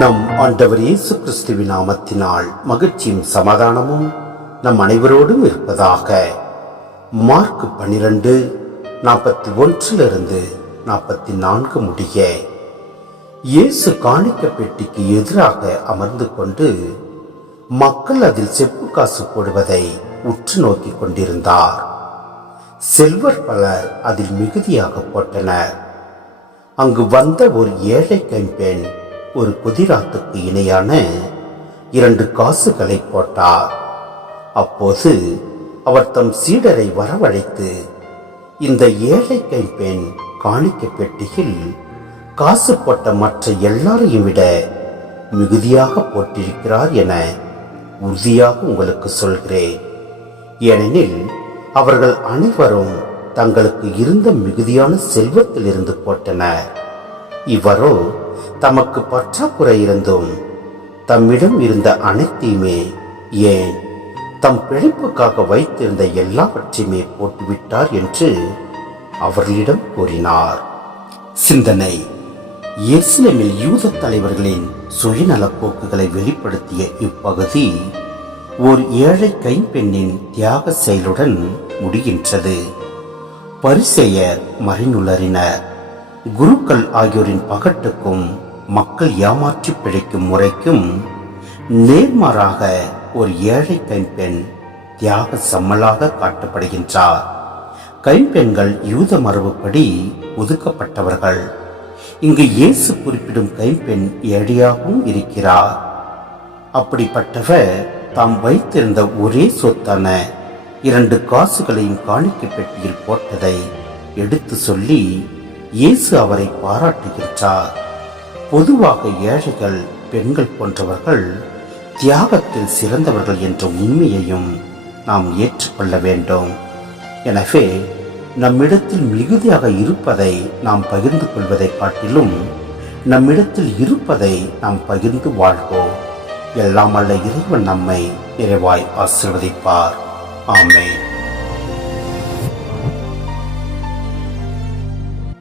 நம் ஆண்டவர் இயேசு கிறிஸ்துவின் நாமத்தினால் மகிழ்ச்சியும் சமாதானமும் நம் அனைவரோடும் இருப்பதாக. மார்க் 12:41 44 முடிய. இயேசு காணிக்க பெட்டிக்கு எதிராக அமர்ந்து கொண்டு மக்கள் அதில் செப்பு காசு போடுவதை உற்று நோக்கி கொண்டிருந்தார். செல்வர் பலர் அதில் மிகுதியாக போட்டனர். அங்கு வந்த ஒரு ஏழை கைம்பெண் ஒரு குதிராத்துக்கு இணையான 2 காசுகளை போட்டார். அப்போது அவர் தம் சீடரை வரவழைத்து, இந்த ஏழை கைம்பெண் காணிக்க பெட்டியில் காசு போட்ட மற்ற எல்லாரையும் விட மிகுதியாக போட்டிருக்கிறார் என உறுதியாக உங்களுக்கு சொல்கிறேன். ஏனெனில் அவர்கள் அனைவரும் தங்களுக்கு இருந்த மிகுதியான செல்வத்திலிருந்து போட்டனர். இவரோ தமக்கு பற்றாக்குறை இருந்தும் தம்மிடம் இருந்த அனைத்தையுமே, ஏன் தம் பிழைப்புக்காக வைத்திருந்த எல்லாவற்றையுமே போட்டுவிட்டார் என்று அவர்களிடம் கூறினார். சிந்தனை: எருசலேமில் யூத தலைவர்களின் சுயநலப்போக்குகளை வெளிப்படுத்திய இப்பகுதி ஓர் ஏழை கைம்பெண்ணின் தியாக செயலுடன் முடிகின்றது. பரிசேயர் மறைநூலறிஞர், குருக்கள் ஆகியோரின் பகட்டுக்கும் மக்கள் ஏமாற்றி பிழைக்கும் முறைக்கும் நேர்மாறாக ஒரு ஏழை கைம்பெண் தியாக சம்மலாக காட்டப்படுகின்றார். கைம்பெண்கள் யூத மரபுப்படி ஒதுக்கப்பட்டவர்கள். இங்கு இயேசு குறிப்பிடும் கைம்பெண் ஏழையாகவும் இருக்கிறார். அப்படிப்பட்டவர் தாம் வைத்திருந்த ஒரே சொத்தான 2 காசுகளையும் காணிக்க பெட்டியில் போட்டதை எடுத்து சொல்லி இயேசு அவரை பாராட்டுகின்றார். பொதுவாக ஏழைகள், பெண்கள் போன்றவர்கள் தியாகத்தில் சிறந்தவர்கள் என்ற உண்மையையும் நாம் ஏற்றுக்கொள்ள வேண்டும். எனவே நம்மிடத்தில் மிகுதியாக இருப்பதை நாம் பகிர்ந்து கொள்வதை காட்டிலும் நம்மிடத்தில் இருப்பதை நாம் பகிர்ந்து வாழ்வோம். எல்லாம் அல்ல இறைவன் நம்மை நிறைவாய் ஆசீர்வதிப்பார். ஆமென்.